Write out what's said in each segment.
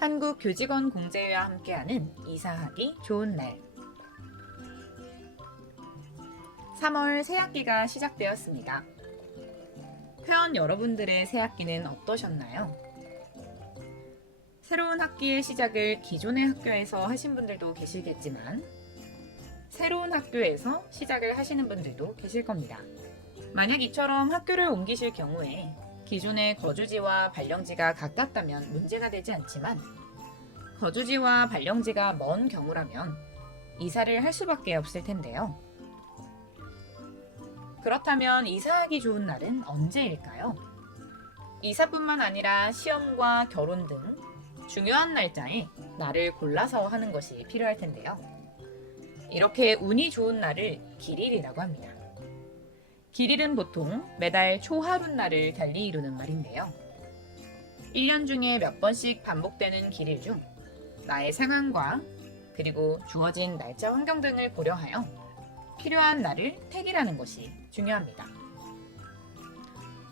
한국교직원공제회와 함께하는 이사하기 좋은 날. 3월 새학기가 시작되었습니다. 회원 여러분들의 새학기는 어떠셨나요? 새로운 학기의 시작을 기존의 학교에서 하신 분들도 계시겠지만 새로운 학교에서 시작을 하시는 분들도 계실 겁니다. 만약 이처럼 학교를 옮기실 경우에 기존의 거주지와 발령지가 가깝다면 문제가 되지 않지만 거주지와 발령지가 먼 경우라면 이사를 할 수밖에 없을 텐데요. 그렇다면 이사하기 좋은 날은 언제일까요? 이사뿐만 아니라 시험과 결혼 등 중요한 날짜에 날을 골라서 하는 것이 필요할 텐데요. 이렇게 운이 좋은 날을 길일이라고 합니다. 길일은 보통 매달 초하룻날을 달리 이루는 말인데요. 1년 중에 몇 번씩 반복되는 길일 중 나의 상황과 그리고 주어진 날짜 환경 등을 고려하여 필요한 날을 택일하는 것이 중요합니다.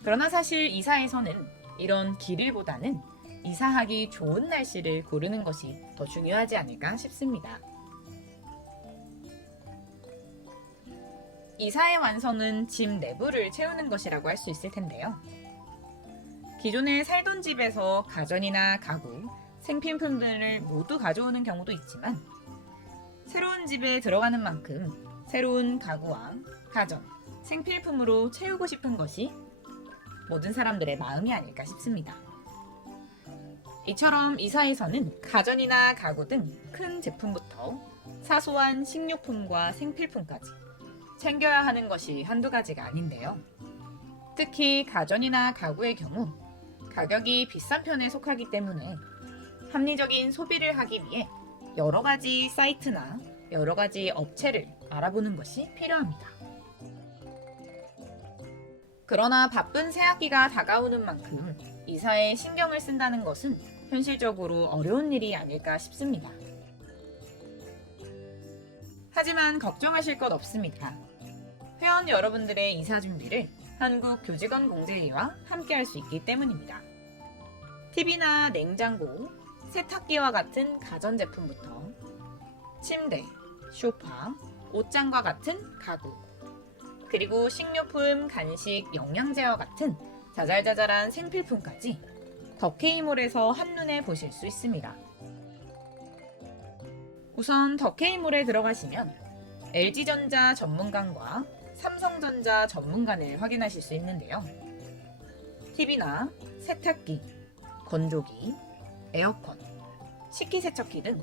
그러나 사실 이사에서는 이런 길일보다는 이사하기 좋은 날씨를 고르는 것이 더 중요하지 않을까 싶습니다. 이사의 완성은 집 내부를 채우는 것이라고 할 수 있을 텐데요. 기존에 살던 집에서 가전이나 가구, 생필품 등을 모두 가져오는 경우도 있지만 새로운 집에 들어가는 만큼 새로운 가구와 가전, 생필품으로 채우고 싶은 것이 모든 사람들의 마음이 아닐까 싶습니다. 이처럼 이사에서는 가전이나 가구 등 큰 제품부터 사소한 식료품과 생필품까지 챙겨야 하는 것이 한두 가지가 아닌데요. 특히 가전이나 가구의 경우 가격이 비싼 편에 속하기 때문에 합리적인 소비를 하기 위해 여러 가지 사이트나 여러 가지 업체를 알아보는 것이 필요합니다. 그러나 바쁜 새학기가 다가오는 만큼 이사에 신경을 쓴다는 것은 현실적으로 어려운 일이 아닐까 싶습니다. 하지만 걱정하실 것 없습니다. 회원 여러분들의 이사 준비를 한국교직원공제회와 함께할 수 있기 때문입니다. TV나 냉장고, 세탁기와 같은 가전제품부터 침대, 소파, 옷장과 같은 가구, 그리고 식료품, 간식, 영양제와 같은 자잘자잘한 생필품까지 더케이몰에서 한눈에 보실 수 있습니다. 우선 더케이몰에 들어가시면 LG전자 전문관과 삼성전자 전문관을 확인하실 수 있는데요. TV나 세탁기, 건조기, 에어컨, 식기세척기 등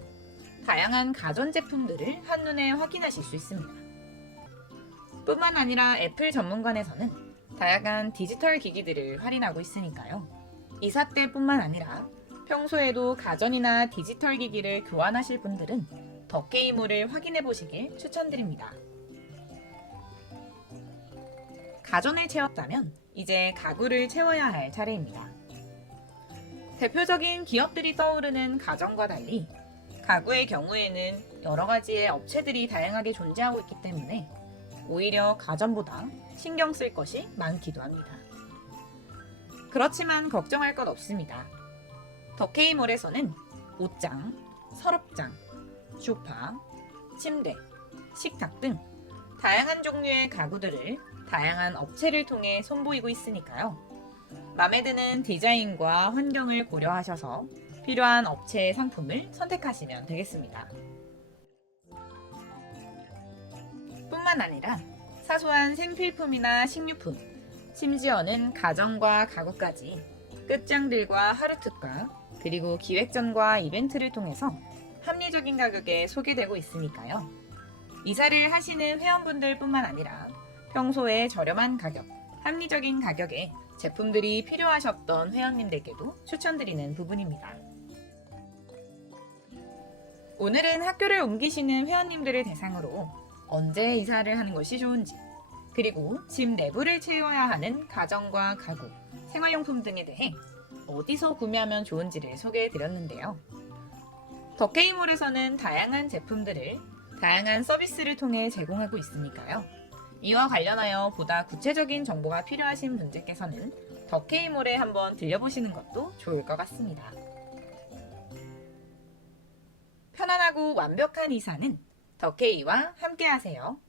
다양한 가전제품들을 한눈에 확인하실 수 있습니다. 뿐만 아니라 애플 전문관에서는 다양한 디지털 기기들을 할인하고 있으니까요. 이사 때뿐만 아니라 평소에도 가전이나 디지털 기기를 교환하실 분들은 더게이몰을 확인해 보시길 추천드립니다. 가전을 채웠다면 이제 가구를 채워야 할 차례입니다. 대표적인 기업들이 떠오르는 가전과 달리 가구의 경우에는 여러 가지의 업체들이 다양하게 존재하고 있기 때문에 오히려 가전보다 신경 쓸 것이 많기도 합니다. 그렇지만 걱정할 것 없습니다. 더케이몰에서는 옷장, 서랍장, 소파, 침대, 식탁 등 다양한 종류의 가구들을 다양한 업체를 통해 선보이고 있으니까요. 마음에 드는 디자인과 환경을 고려하셔서 필요한 업체의 상품을 선택하시면 되겠습니다. 뿐만 아니라 사소한 생필품이나 식료품, 심지어는 가전과 가구까지 끝장들과 하루특가, 그리고 기획전과 이벤트를 통해서 합리적인 가격에 소개되고 있으니까요. 이사를 하시는 회원분들 뿐만 아니라 평소에 저렴한 가격, 합리적인 가격에 제품들이 필요하셨던 회원님들께도 추천드리는 부분입니다. 오늘은 학교를 옮기시는 회원님들을 대상으로 언제 이사를 하는 것이 좋은지, 그리고 집 내부를 채워야 하는 가전과 가구, 생활용품 등에 대해 어디서 구매하면 좋은지를 소개해드렸는데요. 더케이몰에서는 다양한 제품들을 다양한 서비스를 통해 제공하고 있으니까요. 이와 관련하여 보다 구체적인 정보가 필요하신 분들께서는 더케이몰에 한번 들려보시는 것도 좋을 것 같습니다. 편안하고 완벽한 이사는 더케이와 함께하세요.